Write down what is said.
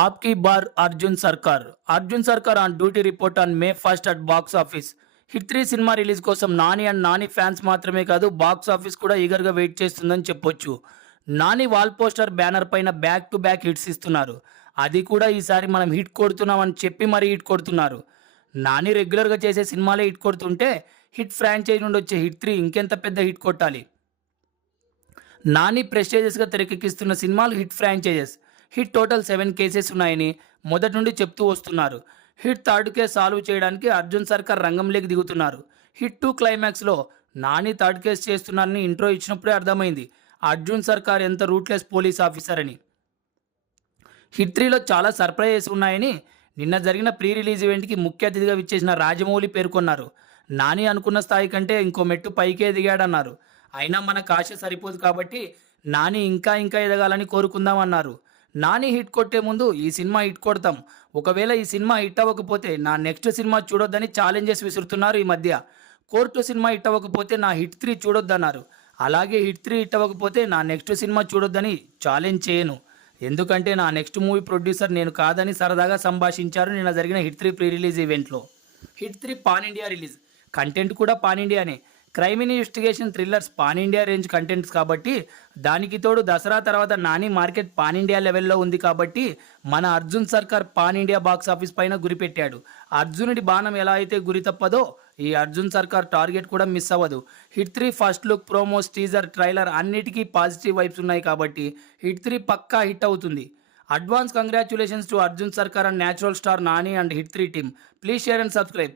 आपकी बार अर्जुन సర్కార్ అర్జున్ సర్కార్ on duty report on May first at box office. Hit 3 cinema release కోసం నాని అండ్ నాని ఫ్యాన్స్ మాత్రమే కాదు బాక్స్ ఆఫీస్ కూడా ఈగర్గా వెయిట్ చేస్తుందని చెప్పొచ్చు. నాని వాల్ పోస్టర్ బ్యానర్ పైన బ్యాక్ టు బ్యాక్ హిట్స్ ఇస్తున్నారు. అది కూడా ఈసారి మనం హిట్ కొడుతున్నామని చెప్పి మరీ హిట్ కొడుతున్నారు. నాని రెగ్యులర్గా చేసే సినిమాలే హిట్ కొడుతుంటే హిట్ ఫ్రాంచైజ్ నుండి వచ్చే హిట్ 3 ఇంకెంత పెద్ద హిట్ కొట్టాలి. నాని ప్రెస్టేజియస్గా తెరకెక్కిస్తున్న సినిమాలు hit franchises. Hit total 7 cases ఉన్నాయని మొదటి నుండి చెప్తూ వస్తున్నారు. హిట్ థర్డ్ కేసు సాల్వ్ చేయడానికి అర్జున్ సర్కార్ రంగంలోకి దిగుతున్నారు. హిట్ 2 క్లైమాక్స్లో నాని థర్డ్ కేసు చేస్తున్నారని ఇంట్రో ఇచ్చినప్పుడే అర్థమైంది అర్జున్ సర్కార్ ఎంత రూట్లెస్ పోలీస్ ఆఫీసర్ అని. హిట్ 3లో చాలా సర్ప్రైజెస్ ఉన్నాయని నిన్న జరిగిన ప్రీ రిలీజ్ ఈవెంట్కి ముఖ్య అతిథిగా విచ్చేసిన రాజమౌళి పేర్కొన్నారు. నాని అనుకున్న స్థాయి కంటే ఇంకో మెట్టు పైకే ఎదిగాడన్నారు. అయినా మనకు ఆశ సరిపోదు కాబట్టి నాని ఇంకా ఇంకా ఎదగాలని కోరుకుందామన్నారు. నాని హిట్ కొట్టే ముందు ఈ సినిమా హిట్ కొడతాం, ఒకవేళ ఈ సినిమా హిట్ అవ్వకపోతే నా నెక్స్ట్ సినిమా చూడొద్దని ఛాలెంజెస్ విసురుతున్నారు. ఈ మధ్య కోర్టు సినిమా హిట్ అవ్వకపోతే నా హిట్ 3 చూడొద్దన్నారు. అలాగే హిట్ 3 హిట్ అవ్వకపోతే నా నెక్స్ట్ సినిమా చూడొద్దని ఛాలెంజ్ చేయను, ఎందుకంటే నా నెక్స్ట్ మూవీ ప్రొడ్యూసర్ నేను కాదని సరదాగా సంభాషించారు నిన్న జరిగిన హిట్ 3 ప్రీ రిలీజ్ ఈవెంట్లో. Hit 3 pan India release, content కూడా పాన్ ఇండియానే. Crime investigation thrillers pan India range contents కాబట్టి, దానికి తోడు దసరా తర్వాత నాని మార్కెట్ పాన్ ఇండియా లెవెల్లో ఉంది కాబట్టి మన అర్జున్ సర్కార్ పాన్ ఇండియా బాక్స్ ఆఫీస్ పైన గురిపెట్టాడు. అర్జునుడి బాణం ఎలా అయితే గురి తప్పదో ఈ అర్జున్ సర్కార్ టార్గెట్ కూడా మిస్ అవ్వదు. Hit 3 first look, promos, teaser, trailer అన్నిటికీ పాజిటివ్ వైబ్స్ ఉన్నాయి కాబట్టి హిట్ 3 పక్కా హిట్ అవుతుంది. అడ్వాన్స్ కంగ్రాచ్యులేషన్స్ టు అర్జున్ సర్కార్ and natural star Nani and hit 3 team. Please share and subscribe.